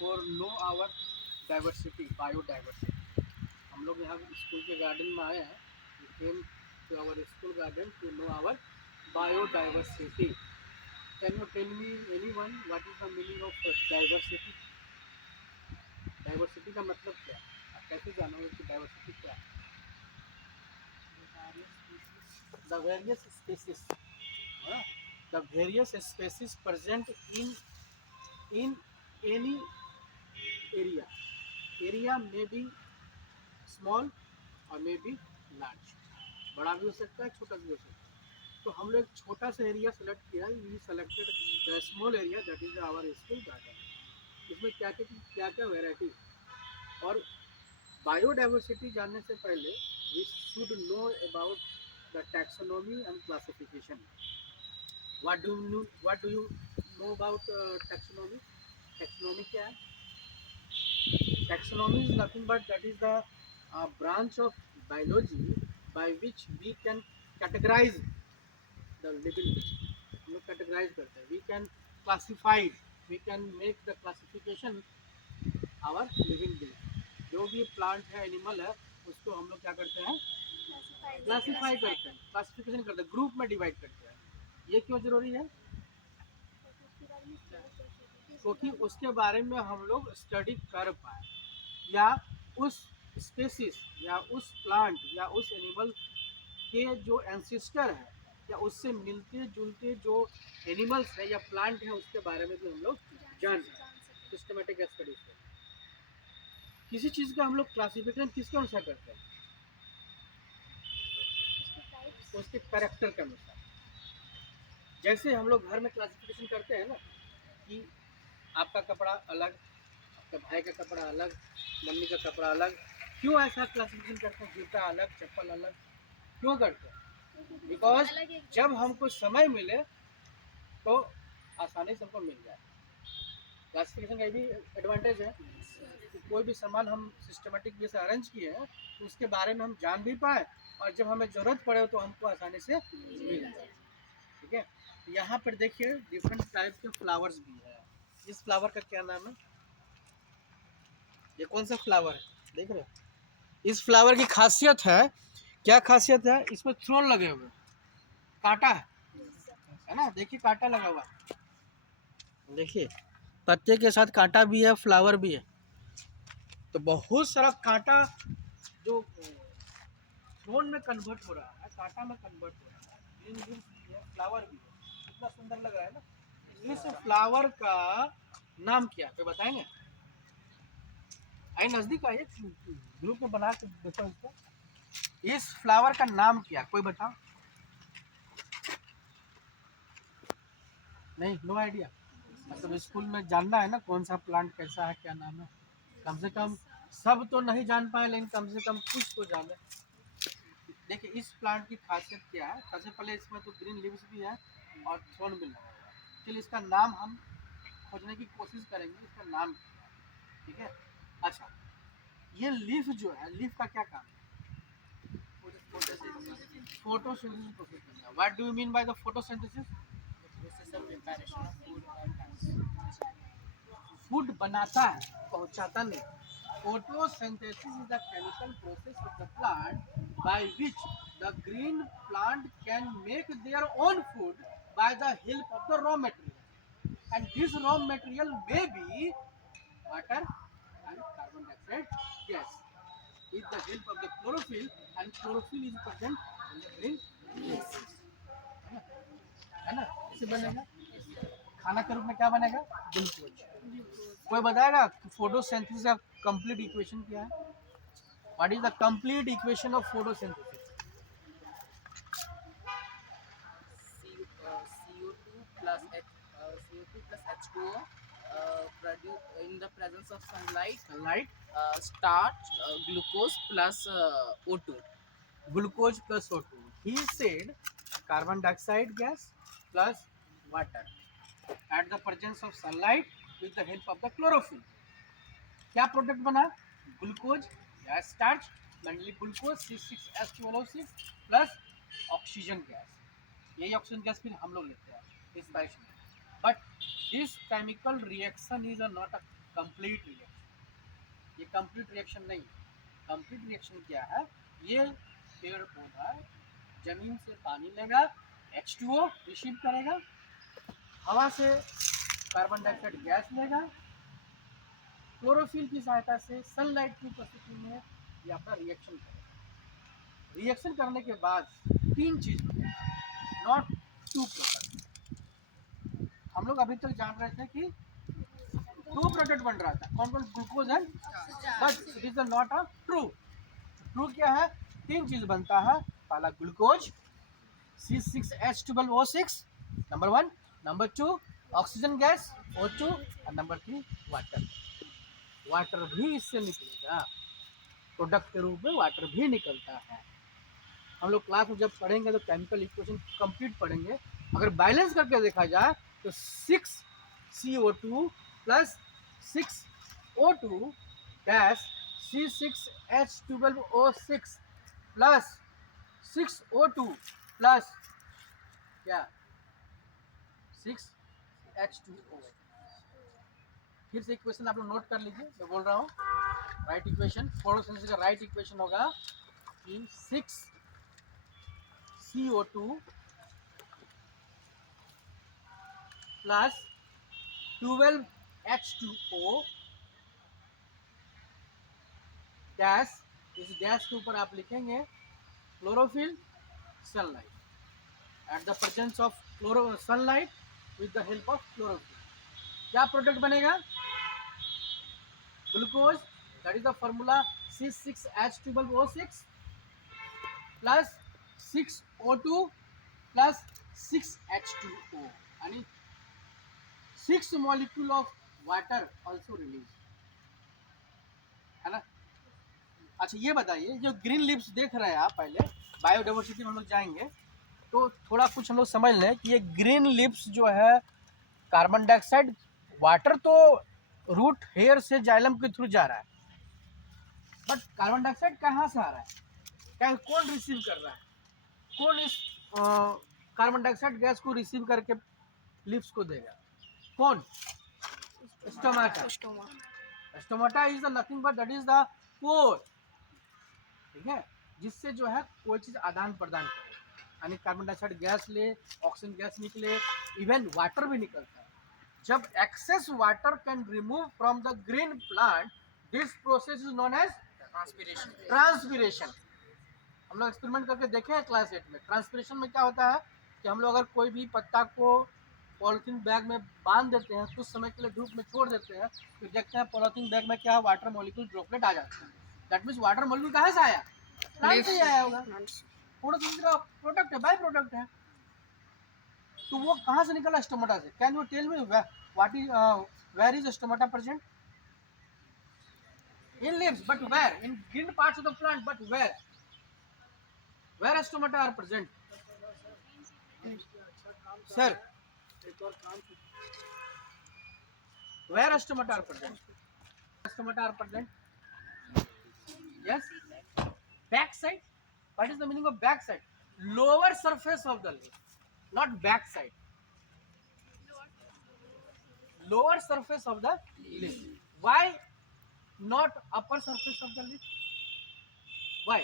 For know our diversity, biodiversity. हम लोग यहाँ स्कूल के गार्डन में आए हैं, we came to our school garden to know our biodiversity. Can you tell me anyone what is the meaning of diversity? Diversity का मतलब क्या है? आप कैसे जानोगे कि डाइवर्सिटी क्या है? The various species, the various species present in any area. Area में बी स्मॉल और मे बी लार्ज, बड़ा भी हो सकता है, छोटा भी हो सकता है। तो हम लोग एक छोटा सा एरिया सेलेक्ट किया, we selected the small area that is our school garden. इसमें क्या क्या वैरायटी। और बायोडाइवर्सिटी जानने से पहले we should know about the taxonomy and classification. What do you know about taxonomy? Taxonomy क्या है? Taxonomy is nothing but that is the branch of biology by which we can categorize the living being. हम लोग categorize करते हैं, we can classify, we can make the classification our living being। जो भी plant है, animal है, उसको हम लोग क्या करते हैं? क्लासीफाई करते हैं, क्लासिफिकेशन करते हैं, ग्रुप में डिवाइड करते हैं। ये क्यों जरूरी है? क्योंकि उसके बारे में हम लोग स्टडी कर पाए, या उस स्पेसिस या उस प्लांट या उस एनिमल के जो एंसिस्टर है या उससे मिलते जुलते जो एनिमल्स है या प्लांट है उसके बारे में भी हम लोग जान सकते। सिस्टमेटिक स्टडी से किसी चीज़ का हम लोग क्लासिफिकेशन किसके अनुसार करते हैं? उसके कैरेक्टर के अनुसार। जैसे हम लोग घर में क्लासिफिकेशन करते हैं ना, कि आपका कपड़ा अलग, आपके भाई का कपड़ा अलग, मम्मी का कपड़ा अलग। क्यों ऐसा क्लासिफिकेशन करते हैं? जूता अलग, चप्पल अलग, क्यों करते हैं? बिकॉज जब हमको समय मिले तो आसानी से हमको मिल जाए। क्लासिफिकेशन का ये भी एडवांटेज है कि कोई भी सामान हम सिस्टमेटिक वे से अरेंज किए हैं तो उसके बारे में हम जान भी पाए, और जब हमें ज़रूरत पड़े तो हमको आसानी से मिल जाए। ठीक है, यहाँ पर देखिए डिफरेंट टाइप के फ्लावर्स भी है। इस फ्लावर का क्या नाम है? ये कौन सा फ्लावर है, देख रहे हो? इस फ्लावर की खासियत है, क्या खासियत है? इसमें थ्रोन लगे हुए, कांटा है ना, देखिए कांटा लगा हुआ है, देखिए पत्ते के साथ कांटा भी है, फ्लावर भी है। तो बहुत सारा कांटा जो थ्रोन में कन्वर्ट हो रहा है, कांटा में कन्वर्ट हो रहा है। ग्रीन ग्रीन फ्लावर भी है, कितना सुंदर लग रहा है ना। इस फ्लावर का नाम क्या है, तो बताएंगे? आइए नजदीक आइए, ग्रुप में बना के देखो इसको। इस फ्लावर का नाम क्या, कोई बताओ? नहीं, नो आइडिया। मतलब स्कूल में जानना है ना कौन सा प्लांट कैसा है, क्या नाम है। कम से कम सब तो नहीं जान पाए, लेकिन कम से कम कुछ तो जाने। देखिए इस प्लांट की खासियत क्या है। सबसे पहले इसमें तो ग्रीन लीव्स भी है और थ्रोन भी लगा हुआ है। चलिए इसका नाम हम खोजने की कोशिश करेंगे, इसका नाम क्या है। ठीक है, अच्छा ये लीफ जो है, लीफ का क्या काम है? फोटोसिंथेसिस प्रोसेस करना है। What do you mean by the photosynthesis? Food बनाता है, पहुंचाता नहीं। Photosynthesis is the chemical process of the plant by which the green plant can make their own food by the help of the raw material, and this raw material may be water and carbon dioxide gas with the help of the chlorophyll, and chlorophyll is present in the green leaves। है ना? इससे बनेगा खाना के रूप में, क्या बनेगा? ग्लूकोज। कोई बताएगा फोटोसिंथेसिस का कंप्लीट इक्वेशन क्या है? What is the complete equation of photosynthesis? CO2 plus CO2 plus H2O produce in the presence of sunlight. Sunlight, Starch, glucose plus O2. glucose plus O2। He said carbon dioxide gas plus water at the presence of sunlight with the help of the chlorophyll। क्या product बना? Glucose या starch, mainly glucose C6H12O6 plus oxygen gas. यही oxygen gas फिर हम लोग लेते हैं respiration में। But this chemical reaction is not complete reaction. ये कंप्लीट रिएक्शन नहीं है। कंप्लीट रिएक्शन क्या है? ये पेड़ पौधा जमीन से पानी लेगा, H2O रिसीव करेगा, हवा से कार्बन डाइऑक्साइड गैस लेगा, क्लोरोफिल की सहायता से सनलाइट की उपस्थिति में ये अपना रिएक्शन करेगा। रिएक्शन करने के बाद 3 चीज बनेगा, नॉट 2 प्रोडक्ट। हम लोग अभी तक जान रहे थे कि 2 प्रोडक्ट बन रहा था, कौन कौन? Glucose and, but it is not a true. True क्या है? 3 चीज बनता है। पहला glucose C6H12O6 number 1, number 2 oxygen gas O2 और नंबर 3 वाटर। वाटर भी इससे निकलेगा, प्रोडक्ट के रूप में वाटर भी निकलता है। हम लोग क्लास में जब पढ़ेंगे तो केमिकल इक्वेशन कंप्लीट पढ़ेंगे। अगर बैलेंस करके देखा जाए तो 6CO2 plus 6O2 gas C6H12O6 plus 6O2 plus क्या 6H2O। फिर से इक्वेशन आप लोग नोट कर लीजिए, मैं बोल रहा हूँ। राइट इक्वेशन, फोटोसिंथेसिस का राइट इक्वेशन होगा कि 6CO2 प्लस 12H2O गैस। इस गैस के ऊपर आप लिखेंगे chlorophyll sunlight. At the presence of sunlight with the help of chlorophyll क्या प्रोडक्ट बनेगा? Glucose, that is the formula C6H12O6 plus 6O2 plus 6H2O यानी 6 molecule of water also release, है ना? अच्छा ये बताइए, जो ग्रीन लिप्स देख रहे हैं आप, पहले बायोडाइवर्सिटी में हम लोग जाएंगे तो थोड़ा कुछ हम लोग समझ लें कि ये ग्रीन लिप्स जो है कार्बन डाइऑक्साइड, वाटर तो रूट हेयर से जाइलम के थ्रू जा रहा है, बट कार्बन डाइऑक्साइड कहाँ से आ रहा है? क्या कौन रिसीव कर रहा है? कौन इस कार्बन डाइऑक्साइड गैस को रिसीव करके लिप्स को देगा? कौन? Stomata. Stomata is the nothing but that is the pore, ठीक है, जिससे जो है कोई चीज आदान प्रदान करे, यानी कार्बन डाइऑक्साइड गैस ले, ऑक्सीजन गैस निकले, इवन वाटर भी निकलता है। जब excess water can remove from the green plant, this process is known as transpiration. हम लोग एक्सपेरिमेंट करके देखे हैं क्लास 8 में। ट्रांसपीरेशन में क्या होता है कि हम लोग अगर कोई भी पत्ता को पॉलीथीन बैग में बांध देते हैं, कुछ समय के लिए धूप में छोड़ देते हैं, तो देखते हैं पॉलीथीन बैग में क्या वाटर मॉलिक्यूल ड्रॉपलेट आ जाते हैं। दैट मीन्स वाटर मॉलिक्यूल कहाँ से आया? प्लांट से ही आया होगा। फोटोसिंथेसिस का प्रोडक्ट है, बाय प्रोडक्ट है। तो वो कहाँ से निकला? स्टोमाटा से। Can you tell me what is where is stomata present? In leaves, but where? In green parts of the plant, but where? Where stomata are present? Sir, where stomata are present? Stomata are present. Yes. Back side. What is the meaning of back side? Lower surface of the leaf, not back side. Lower surface of the leaf. Why not upper surface of the leaf? Why?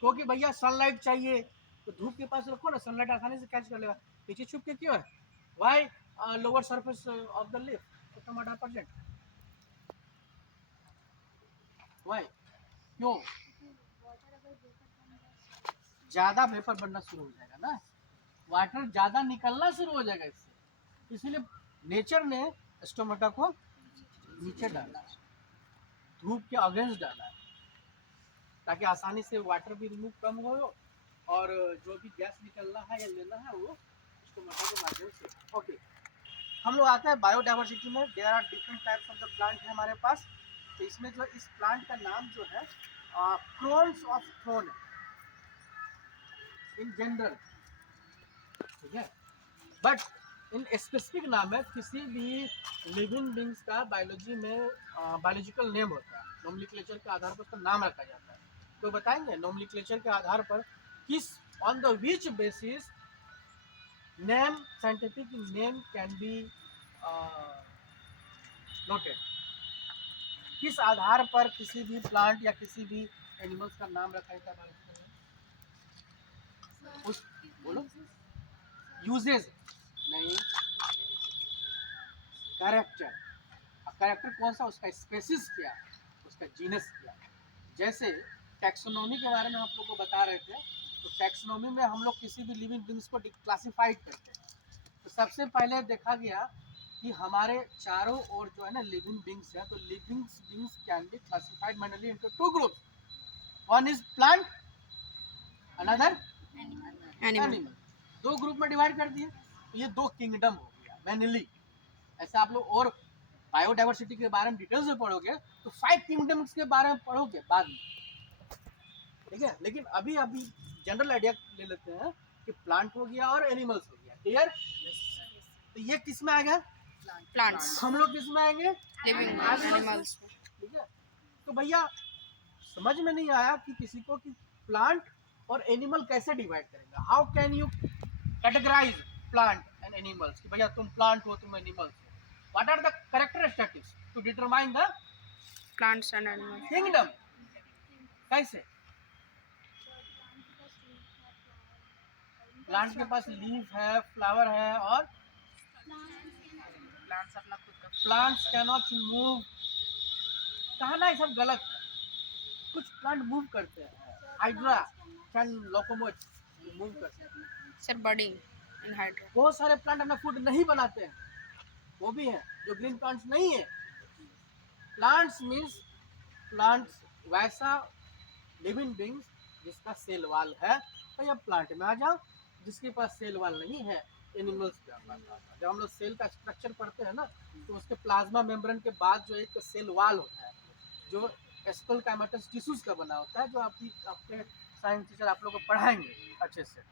क्योंकि भैया sunlight चाहिए तो धूप के पास रखो ना, sunlight आसानी से कैच कर लेगा। पीछे छुप के क्यों है? Why lower surface of the leaf टमाटर प्रेजेंट? वाई? क्यों? ज्यादा वेपर बनना शुरू हो जाएगा ना, वाटर ज्यादा निकलना शुरू हो जाएगा इससे, इसीलिए नेचर ने स्टोमाटा को नीचे डाला, धूप के अगेंस्ट डाला, ताकि आसानी से वाटर भी रिमूव कम हो और जो भी गैस निकलना है या लेना है वो स्टोमाटा के माध्यम से। ओके, हम लोग आते हैं बायोडाइवर्सिटी में। There are different types of the plant है हमारे पास। तो इसमें जो इस प्लांट का नाम जो है crowns of thorn in general, ठीक है, बट इन स्पेसिफिक नाम है किसी भी लिविंग बींग्स का बायोलॉजी में बायोलॉजिकल नेम होता है, नोमेनक्लेचर के आधार पर उसका नाम रखा जाता है। तो बताएंगे नोमेनक्लेचर के आधार पर किस, on the which basis name, scientific name can be noted. किस आधार पर किसी भी प्लांट या किसी भी एनिमल्स का नाम रखा जाता है? उस बोलो यूजेज नहीं, कैरेक्टर। कैरेक्टर कौन सा? उसका स्पेसिस क्या, उसका जीनस क्या। जैसे टैक्सोनॉमी के बारे में आप लोग को बता रहे थे, तो टैक्सोनॉमी में हम लोग किसी भी लिविंग बींग्स को क्लासिफाइड करते हैं। तो सबसे पहले देखा गया कि हमारे चारों ओर जो है ना लिविंग बींग्स है, तो living beings can be classified mainly into two groups. One is plant, another animal. Animal. दो ग्रुप में डिवाइड कर दिए, तो ये दो किंगडम हो गया मेनली। ऐसा आप लोग और बायोडाइवर्सिटी के बारे में डिटेल्स में पढ़ोगे तो 5 किंगडम्स के बारे में पढ़ोगे बाद में, ठीक है। लेकिन अभी अभी जनरल आइडिया ले लेते हैं कि प्लांट हो गया और एनिमल्स हो गया। क्लियर? तो ये किस में आएगा? प्लांट्स। हम लोग किस में आएंगे? Living animals. ठीक है। तो भैया समझ में नहीं आया कि किसी को कि प्लांट और एनिमल कैसे डिवाइड करेंगे। How can you categorize plant and animals कि भैया तुम प्लांट हो, तुम एनिमल्स हो। What are the characteristics to determine the plants and animals. Kingdom? कैसे? प्लांट के पास लीफ है, फ्लावर है, और प्लांट्स अपना खुद का प्लांट्स कैनॉट मूव। कहना ये सब गलत है। कुछ प्लांट मूव करते हैं, हाइड्रा कैन लोकोमोट, मूव करते हैं। Sir budding in hydra. बहुत सारे प्लांट अपना फूड नहीं बनाते हैं, वो भी हैं जो ग्रीन प्लांट्स नहीं है। प्लांट्स मीन्स प्लांट्स वैसा लिविंग बींग्स जिसका सेल वाल है, तो या प्लांट में आ जाओ। जिसके पास सेल वाल नहीं है, एनिमल्स के पास आ जाओ। जब हम लोग सेल का स्ट्रक्चर पढ़ते हैं ना, तो उसके प्लाज्मा मेम्ब्रेन के बाद जो एक सेल वाल होता है, जो स्कल काइमेटस टिश्यूज का बना होता है, जो आपके साइंस टीचर आप लोग को पढ़ाएंगे अच्छे से।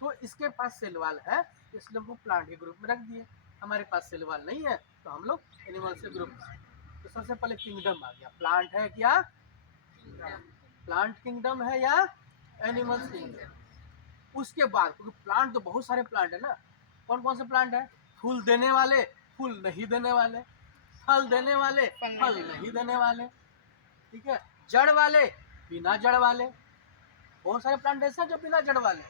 तो इसके पास सेल वाल है, इसलिए हमको प्लांट के ग्रुप में रख दिए। हमारे पास सेल वाल नहीं है, तो हम लोग एनिमल्स के ग्रुप में। तो सबसे पहले किंगडम आ गया। प्लांट है क्या? प्लांट किंगडम है या एनिमल्स किंगडम? उसके बाद, क्योंकि प्लांट तो बहुत सारे प्लांट है ना, कौन कौन से प्लांट है? फूल देने वाले, फूल नहीं देने वाले, फल देने वाले, फल नहीं देने वाले, ठीक है। जड़ वाले, बिना जड़ वाले। बहुत सारे प्लांट ऐसे हैं जो बिना जड़ वाले,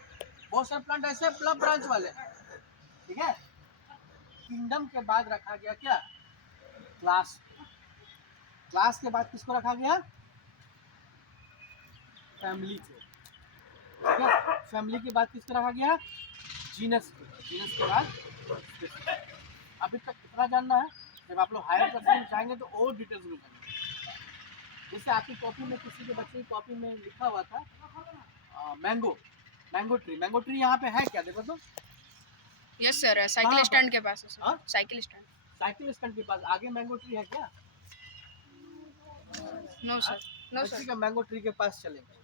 बहुत सारे प्लांट ऐसे प्लस ब्रांच वाले, ठीक है। किंगडम के बाद रखा गया क्या? क्लास। क्लास के बाद किसको रखा गया? फैमिली को, ठीक है। फैमिली के बाद किसको रखा गया? जीनस को। जीनस के बाद अभी तक कितना जानना है? जब आप लोग हायर क्लास में जाएंगे तो और डिटेल्स में जाएंगे। जैसे आपकी कॉपी में, किसी के बच्चे की कॉपी में लिखा हुआ था mango, mango tree. Mango tree यहाँ पे है क्या? देखो तो। यस सर, साइकिल कहाँ स्टैंड के पास है सर। हाँ? Cycle stand. साइकिल स्टैंड के पास आगे मैंगो ट्री है क्या? No sir, no sir. ठीक है, मैंगो ट्री के पास चलेंगे।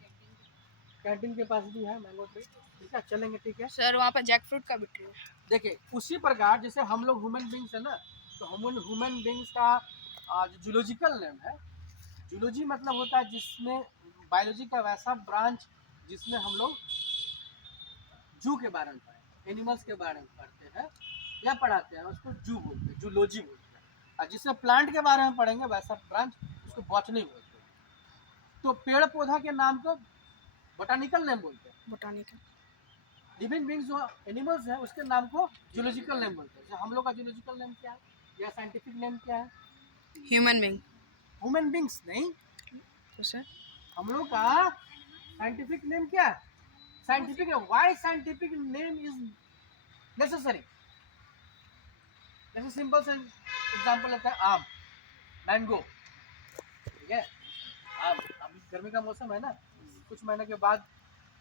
कैंटीन के पास भी है मैंगो ट्री, ठीक है, चलेंगे, ठीक है। सर वहाँ पे जैक फ्रूट का भी ट्री है। देखिए उसी प्रकार जैसे हम लोग ह्यूमन बींग्स है ना, तो हम ह्यूमन बींग्स का जो जूलॉजिकल नेम है, जूलॉजी मतलब होता है जिसमें बायोलॉजी का वैसा ब्रांच जिसमें हम लोग जू के बारे में पढ़ते, एनिमल्स के बारे में पढ़ते हैं या पढ़ाते हैं, उसको जू बोलते हैं, जूलॉजी बोलते हैं। और जिससे प्लांट के बारे में पढ़ेंगे वैसा ब्रांच उसको बॉटनी बोलते हैं। तो पेड़ पौधा के नाम को बोटानिकल नेम बोलते हैं। बोटानिकल। लिविंग बींग्स जो एनिमल्स हैं उसके नाम को जूलॉजिकल नेम बोलते हैं। हम लोग का जूलॉजिकल नेम क्या है या साइंटिफिक नेम क्या है? Human being. ह्यूमन बींग्स नहीं, तो सर हम लोग का साइंटिफिक नेम क्या है? साइंटिफिक है। Why scientific name is necessary? जैसे सिंपल से एग्जांपल लेते हैं आम, मैंगो, ठीक है। आम, अभी गर्मी का मौसम है ना, कुछ महीने के बाद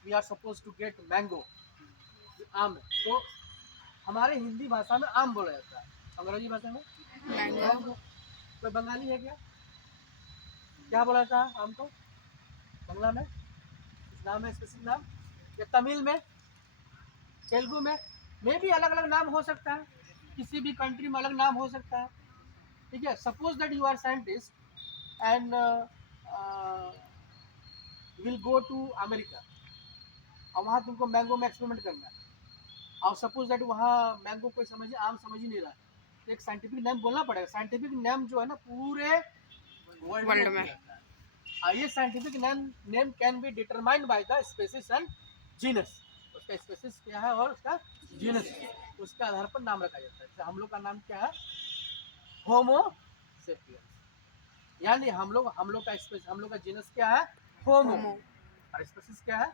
we are suppose to get mango, आम है। तो हमारे हिंदी भाषा में आम बोला जाता है, अंग्रेजी भाषा में मैंगो। मैंगो। कोई बंगाली है क्या? क्या बोला जाता है आम को बांग्ला में? कुछ नाम है, स्पेसिफिक नाम? या तमिल में, तेलुगु में भी अलग अलग नाम हो सकता है, किसी भी कंट्री में अलग नाम हो सकता है, ठीक है। Suppose that you are scientist and will go to America, और वहाँ तुमको मैंगो में एक्सपेरिमेंट करना है, और सपोज दैट वहाँ मैंगो कोई समझे, आम समझ ही नहीं रहा, तो एक साइंटिफिक नेम बोलना पड़ेगा। साइंटिफिक नेम जो है ना पूरे वर्ल्ड में। ये scientific name can be determined by the species and genus. उसका स्पीशीज क्या है और उसका जीनस, उसके आधार पर नाम रखा जाता है। जैसे हम लोग का नाम क्या है, होमो सेपियंस, यानी हम लोग का स्पीशीज, हम लोग का जीनस क्या है, होमो, होमो और स्पीशीज क्या है,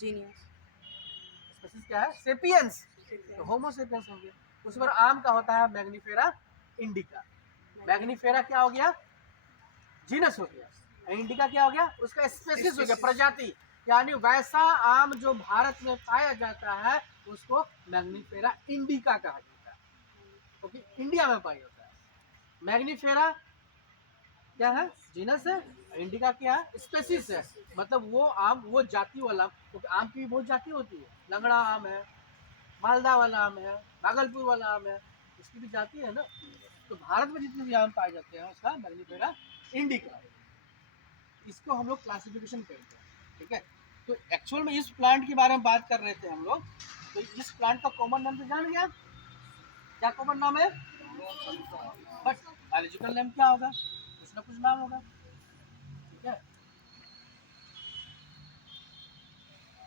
जीनियस। स्पीशीज क्या है, सेपियंस। तो होमो सेपियंस हो गया। उस पर आम का होता है मैग्नीफेरा इंडिका। मैग्नीफेरा क्या हो गया, जीनस हो गया, इंडिका क्या हो गया, उसका स्पीशीज हो गया, प्रजाति। यानी वैसा आम जो भारत में पाया जाता है उसको मैग्नीफेरा इंडिका कहा जाता है, क्योंकि इंडिया में पाया जाता है। मैग्नीफेरा क्या है, जीनस है, इंडिका क्या है, स्पीशीज है। मतलब वो आम, वो जाति वाला, क्योंकि आम की भी बहुत जाति होती है। लंगड़ा आम है, मालदा वाला आम है, भागलपुर वाला आम है, इसकी भी जाति है ना। तो भारत में जितने भी आम पाए जाते हैं उसका मैग्नीफेरा इंडिका, इसको हम लोग क्लासिफिकेशन करते हैं। ठीक है, तो एक्चुअल में इस प्लांट के बारे में बात कर रहे थे हम लोग। तो इस प्लांट का कॉमन नाम तो जान गया, क्या कॉमन नाम है, बट बायोलॉजिकल नेम क्या होगा, कुछ ना कुछ नाम होगा। ठीक है,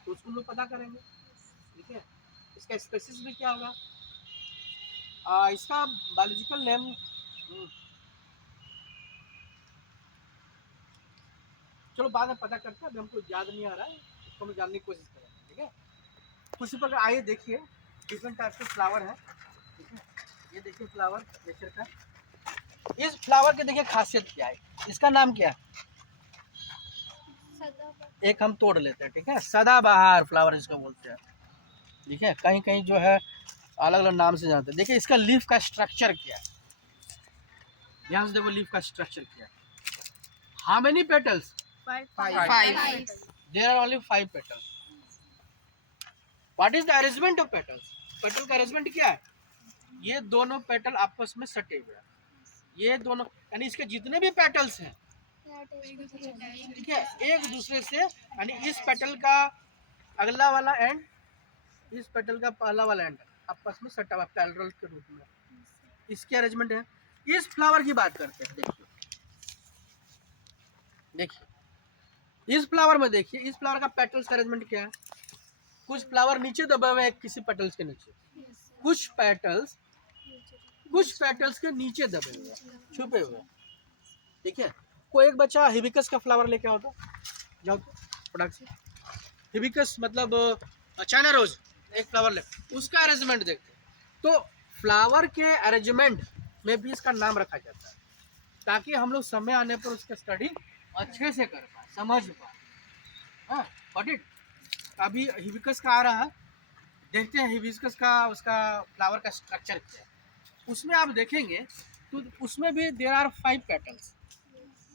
तो उसको हम लोग पता करेंगे। ठीक है, इसका स्पेसिस भी क्या होगा, इसका बायोलॉजिकल नेम चलो बाद में पता करते हैं, अभी हमको याद नहीं आ रहा है, इसको हम जानने की कोशिश करेंगे। ठीक है, कुछ पर आइए देखिए, डिफरेंट टाइप के फ्लावर है। ठीक है, ये देखिए फ्लावर नेचर का। इस फ्लावर के देखिए खासियत क्या है, इसका नाम क्या है, एक हम तोड़ लेते हैं। ठीक है, सदाबहार फ्लावर इसको बोलते हैं। ठीक है, कहीं कहीं जो है अलग अलग नाम से जानते हैं। देखिए इसका लीफ का स्ट्रक्चर क्या है, ध्यान से देखो लीफ का स्ट्रक्चर क्या है। How many petals, 5 there are only 5 petals. What is the arrangement of petals, petal का अरेंजमेंट क्या है, ये दोनों पेटल आपस में सटे हुए हैं, ये दोनों, यानी इसके जितने भी पेटल्स हैं, ठीक है, एक दूसरे से, यानी इस पेटल का अगला वाला एंड, इस पेटल का पहला वाला एंड आपस में सटा हुआ पैरेलल के रूप में, इसके अरेंजमेंट है। इस फ्लावर की बात करते हैं, देखिए देखिए इस फ्लावर में, देखिए इस फ्लावर का पेटल्स का अरेंजमेंट क्या है, कुछ फ्लावर नीचे दबे हुए हैं किसी पेटल्स के नीचे, कुछ पेटल्स के नीचे दबे हुए हैं, छुपे हुए हैं। ठीक है, कोई एक बच्चा हिबिकस का फ्लावर लेके आओ तो, जाओ तो प्रोडक्ट से, हिबिकस मतलब चाइना रोज, एक फ्लावर ले, उसका अरेंजमेंट देखते हैं। तो फ्लावर के अरेंजमेंट में भी इसका नाम रखा जाता है, ताकि हम लोग समय आने पर उसका स्टडी अच्छे से कर पाए, समझ पाए। हाँ, बट इट अभी हिबिकस का आ रहा है, देखते हैं हिबिस्कस का उसका फ्लावर का स्ट्रक्चर क्या है। उसमें आप देखेंगे तो उसमें भी there are 5 petals,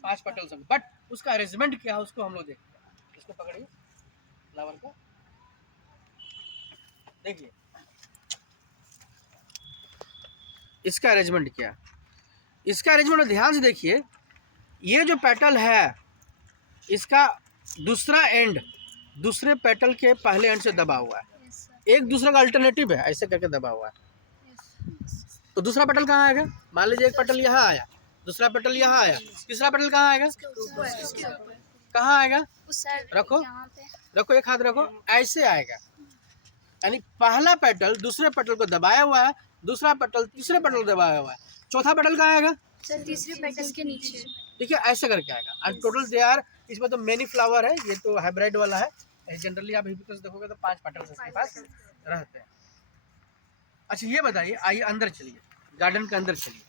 5 petals, but उसका अरेंजमेंट क्या है उसको हम लोग देखते हैं। इसको पकड़िए फ्लावर का, देखिए इसका अरेंजमेंट क्या है, इसका अरेंजमेंट ध्यान से देखिए। ये जो पेटल है इसका दूसरा एंड दूसरे पेटल के पहले एंड से दबा हुआ है, एक दूसरे का अल्टरनेटिव है, ऐसे करके दबा हुआ है। तो दूसरा पेटल कहाँ आएगा, मान लीजिए एक पेटल यहाँ आया, दूसरा पेटल यहाँ आया, तीसरा पेटल कहाँ आएगा, कहाँ आएगा, रखो रखो एक हाथ रखो, ऐसे आएगा। यानी पहला पेटल दूसरे पेटल को दबाया हुआ है, दूसरा पेटल तीसरे पेटल को दबाया हुआ है, चौथा पेटल कहाँ आएगा, तीसरे पेटल के नीचे। ठीक है, ऐसे करके आएगा। एंड टोटल दे आर, इसमें तो मेनी फ्लावर है, ये तो हाइब्रिड वाला है। जनरली आप हिबिस्कस देखोगे तो 5 पेटल्स इसके पास रहते हैं। अच्छा ये बताइए, आइए अंदर चलिए, गार्डन के अंदर चलिए,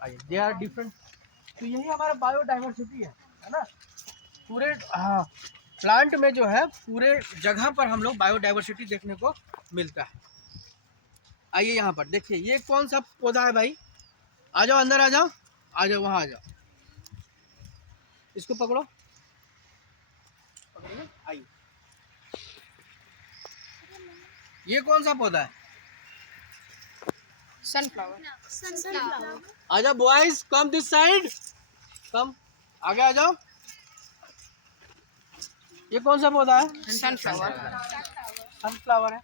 आइए, दे आर डिफरेंट। तो यही हमारा बायोडाइवर्सिटी है ना, पूरे हाँ प्लांट में जो है पूरे जगह पर हम लोग बायोडाइवर्सिटी देखने को मिलता है। आइए यहाँ पर देखिए, ये कौन सा पौधा है भाई, आ जाओ अंदर, आ जाओ आ जाओ, वहाँ आ जाओ, इसको पकड़ो, पकड़िए, आइए, ये कौन सा पौधा है, सनफ्लावर। आ जाओ बॉयज, कम दिस साइड, कम आगे आ जाओ। ये कौन सा पौधा है, सनफ्लावर। सनफ्लावर है।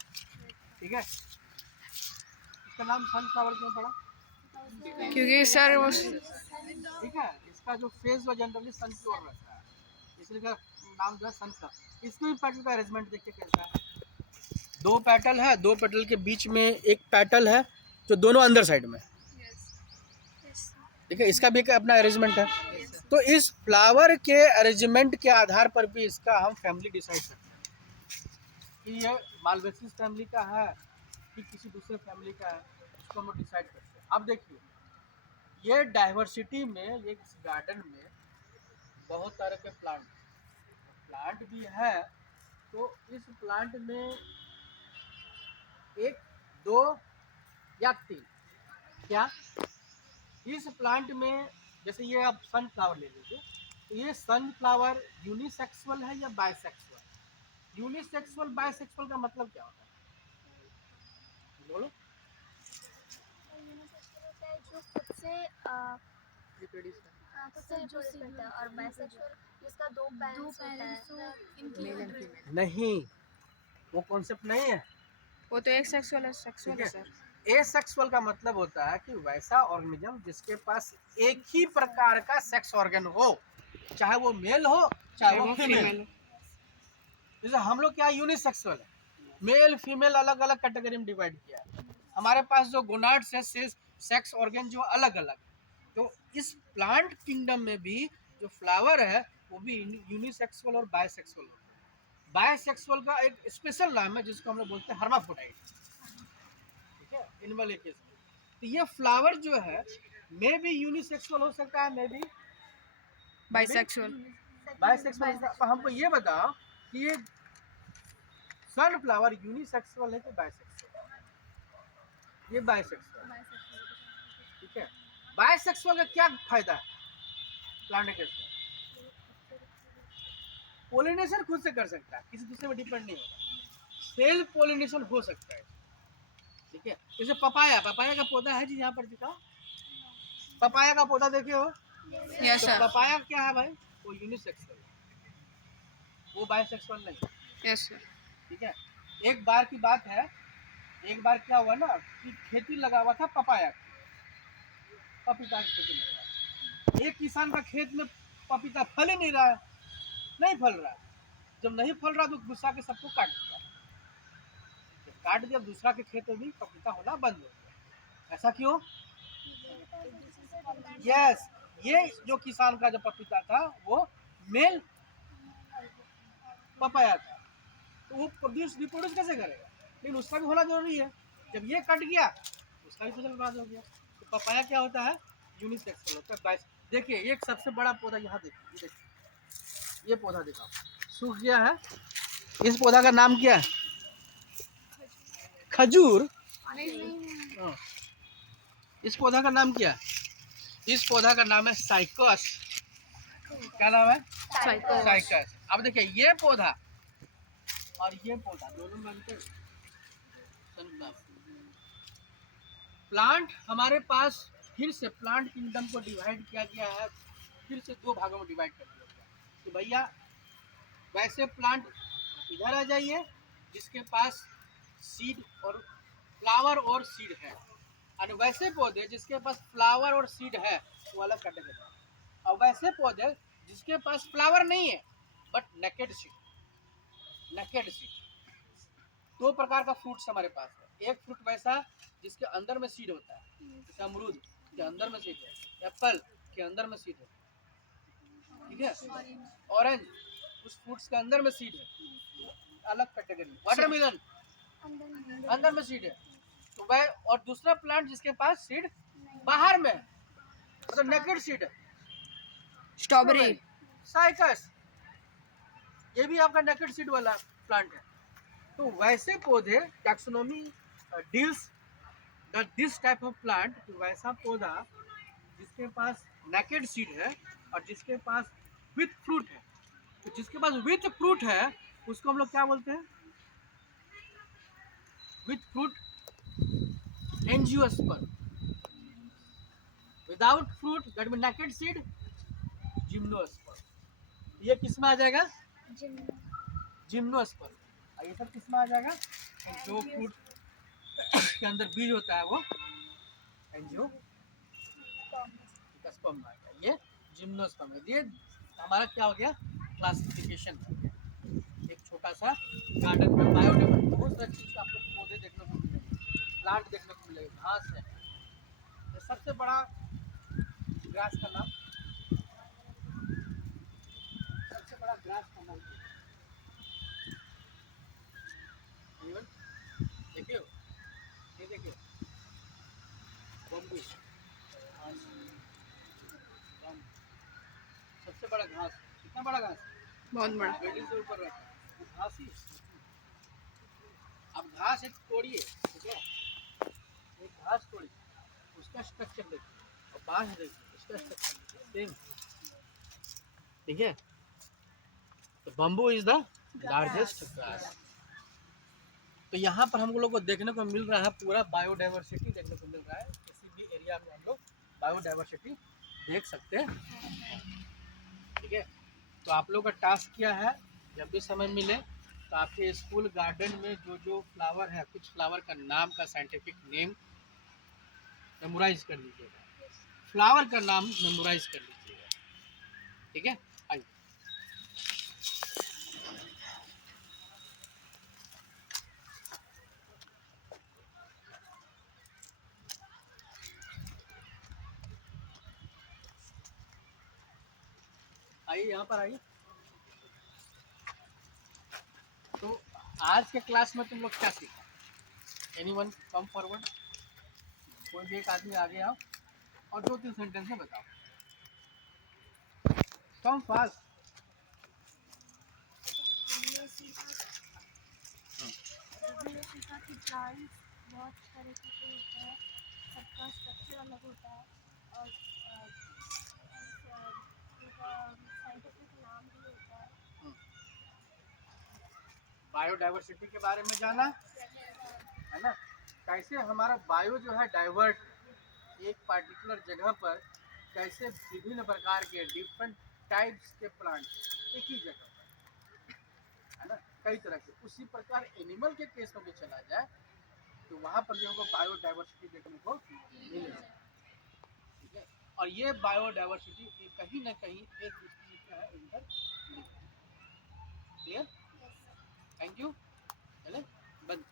ठीक है, इसका नाम सनफ्लावर क्यों पड़ा, क्योंकि सर वो ठीक है, इसका जो फेस जो जनरली सन की ओर रहता है, इसलिए का नाम जो है सनफ्लावर। इसमें भी पेटल का अरेंजमेंट देखिए कैसा है, दो पेटल है, दो पेटल के बीच में एक पेटल है जो दोनों अंदर साइड में, ठीक है, इसका भी एक अपना अरेंजमेंट है। तो इस फ्लावर के अरेंजमेंट के आधार पर भी इसका हम फैमिली डिसाइड करते हैं कि ये मालवेसिस फैमिली का है कि किसी दूसरे फैमिली का है, उसको हम डिसाइड करते हैं। अब देखिए ये डाइवर्सिटी में, ये इस गार्डन में बहुत तरह के प्लांट भी है। तो इस प्लांट में एक, दो या तीन, क्या इस प्लांट में, जैसे ये आप सनफ्लावर ले लीजिए, तो ये सनफ्लावर यूनिसेक्सुअल है या बाइसेक्सुअल? यूनिसेक्सुअल बाइसेक्सुअल का मतलब क्या होता है, बोलो? जो खुद से रिप्रोड्यूस खुद से रिप्रोड्यूस करता है, और बाइसेक्सुअल जिसका दो पेरेंट्स होता है। Male and female. नहीं, वो कॉन्सेप्ट नहीं है। वो तो एक सेक्सुअल है, सेक्सुअल है ठीक है। सर। एसेक्सुअल का मतलब होता है कि वैसा ऑर्गेनिज्म जिसके पास एक ही प्रकार का सेक्स ऑर्गन हो, चाहे वो मेल हो चाहे वो फीमेल हो। जैसे हम लोग क्या यूनिसेक्सुअल है, मेल फीमेल अलग अलग कैटेगरी में डिवाइड किया है। हमारे पास जो गोनाड्स है, सेक्स ऑर्गन जो अलग अलग है। तो इस प्लांट किंगडम में भी जो फ्लावर है वो भी यूनिसेक्सुअल और बायसेक्सुअल है। बायसेक्सुअल का एक स्पेशल नाम है जिसको हम लोग बोलते हैं हर्माफ्रोडाइट, ठीक है, एनिमल केस में। तो ये फ्लावर जो है मे भी यूनिसेक्सुअल हो सकता है, मे भी बाइसेक्सुअल। बायसेक्सुअल। तो हमको ये बताओ कि ये सनफ्लावर यूनिसेक्सुअल है कि बायसेक्सुअल? ये बायसेक्सुअल, ठीक है। बायसेक्सुअल का क्या फायदा है प्लांट के? पोलिनेशन खुद से कर सकता है, किसी दूसरे पर डिपेंड नहीं होगा। सेल्फ पोलिनेशन हो सकता है, ठीक है। जैसे पपाया का पौधा है जी, यहाँ पर दिखाओ, पपाया का पौधा देखे हो? यस तो सर। पपाया क्या है भाई, वो यूनिसेक्सुअल है, वो बायसेक्सुअल नहीं, यस सर। ठीक है। एक बार की बात है, एक बार क्या हुआ ना कि खेती लगा हुआ था पपाया की, पपीता की खेती लगा हुआ था। एक किसान का खेत में पपीता फल ही नहीं रहा है, नहीं फल रहा है। जब नहीं फल रहा तो गुस्सा के सबको काट दिया, जब काट दिया दूसरा के खेत में भी पपीता होना बंद हो गया। ऐसा क्यों? यस, ये जो किसान का जो पपीता था वो मेल पपाया था, तो वो रिप्रोड्यूस कैसे करेगा? लेकिन उसका भी होना जरूरी है। जब ये कट गया उसका भी फसल बर्बाद हो गया। तो पपाया क्या होता है, यूनिसेक्सुअल होता है। बाइस देखिए एक सबसे बड़ा पौधा यहाँ देखिए, ये पौधा दिखाओ, सूख गया है। इस पौधा का नाम क्या है? खजूर। हाँ। इस पौधा का नाम क्या है? इस पौधा का नाम है साइकस। क्या नाम है? साइकस। अब देखिए ये पौधा और ये पौधा दोनों बनते सनफ्लावर। प्लांट हमारे पास फिर से प्लांट किंगडम को डिवाइड किया गया है, फिर से दो भागों में डिवाइड कर दिया गया। तो भैया वैसे प्लांट इधर आ जाइए जिसके पास सीड और फ्लावर और सीड है, और वैसे पौधे जिसके पास फ्लावर और सीड है वो अलग कैटेगरी है। और वैसे पौधे जिसके पास फ्लावर नहीं है बट नेकेड सीड, दो प्रकार का फ्रूट्स हमारे पास है। एक फ्रूट वैसा जिसके अंदर में सीड होता है, जैसे अमरूद के अंदर में सीड है, एप्पल के अंदर में सीड है, ठीक है। ऑरेंज उस फ्रूट्स के अंदर में सीड है, अलग कैटेगरी। वाटरमेलन अंदर में सीड है, तो वह। और दूसरा प्लांट जिसके पास सीड बाहर में है, मतलब नेकेड सीड है, स्ट्रॉबेरी। साइकस, ये भी आपका नेकेड सीड वाला प्लांट है। तो वैसे पौधे taxonomy deals this type of plant, वैसा पौधा जिसके पास नेकेड सीड है और जिसके पास विथ फ्रूट है। तो जिसके पास विथ फ्रूट है उसको हम लोग क्या बोलते हैं? With fruit angiosperm. Without fruit that mean naked seed, gymnosperm. ये किस में आ जाएगा? जिम्नोस्पर्म। और ये सब किस में आ जाएगा? जो फ्रूट के अंदर बीज होता है वो एंजियोस्पर्म में आ जाएगा। ये जिम्नोस्पर्म। ये हमारा क्या हो गया, क्लासिफिकेशन हो गया। एक छोटा सा गार्डन में बायोडाइवर्सिटी, बहुत सारी चीज़ आपको पौधे देखने को मिलेंगे, प्लांट देखने को मिलेगा, घास है। ये सबसे बड़ा ग्रास का नाम, सबसे बड़ा ग्रास का नाम Anyone? देखिए, ये देखिए, बम्बू, सबसे बड़ा घास। कितना बड़ा घास, बहुत बड़ा। बिल्डिंग से ऊपर रहता है वो घास ही। अब घास एक तोड़िए, ठीक है, एक घास तोड़िए, उसका स्ट्रक्चर देखिए, और बांस देखिए, उसका स्ट्रक्चर सेम, ठीक है। तो bamboo is the largest grass. तो यहाँ पर हम लोग को देखने को मिल रहा है पूरा बायोडाइवर्सिटी देखने को मिल रहा है। किसी भी एरिया में हम लोग बायोडाइवर्सिटी देख सकते हैं, ठीक है। तो आप लोग का टास्क क्या है, जब भी समय मिले तो आपके स्कूल गार्डन में जो जो फ्लावर है, कुछ फ्लावर का नाम का साइंटिफिक नेम मेमोराइज कर लीजिएगा, फ्लावर का नाम मेमोराइज कर लीजिएगा, ठीक है। आइए, आइए यहाँ पर आइए। तो आज के क्लास में तुम लोग क्या सीखा? एनीवन कम फॉरवर्ड, कोई भी एक आदमी आगे आओ और 2-3 सेंटेंस में बताओ। Come fast. हमने सीखा कि प्लांट्स बहुत तरीके के होते हैं, सबका स्ट्रक्चर अलग होता है और उनका साइंटिफिक नाम भी होता है। बायोडाइवर्सिटी के बारे में जाना है ना, कैसे हमारा बायो जो है डाइवर्ट, एक पार्टिकुलर जगह पर कैसे विभिन्न प्रकार के डिफरेंट टाइप्स के प्लांट एक ही जगह पर, है ना, कई तरह के। उसी प्रकार एनिमल के केस में भी चला जाए तो वहाँ पर भी हमको बायोडाइवर्सिटी देखने को मिलेगा, ठीक है। और ये बायोडाइवर्सिटी कहीं ना कहीं एक दूसरे से क्या है, इंटर क्लियर। थैंक यू, चले बंद।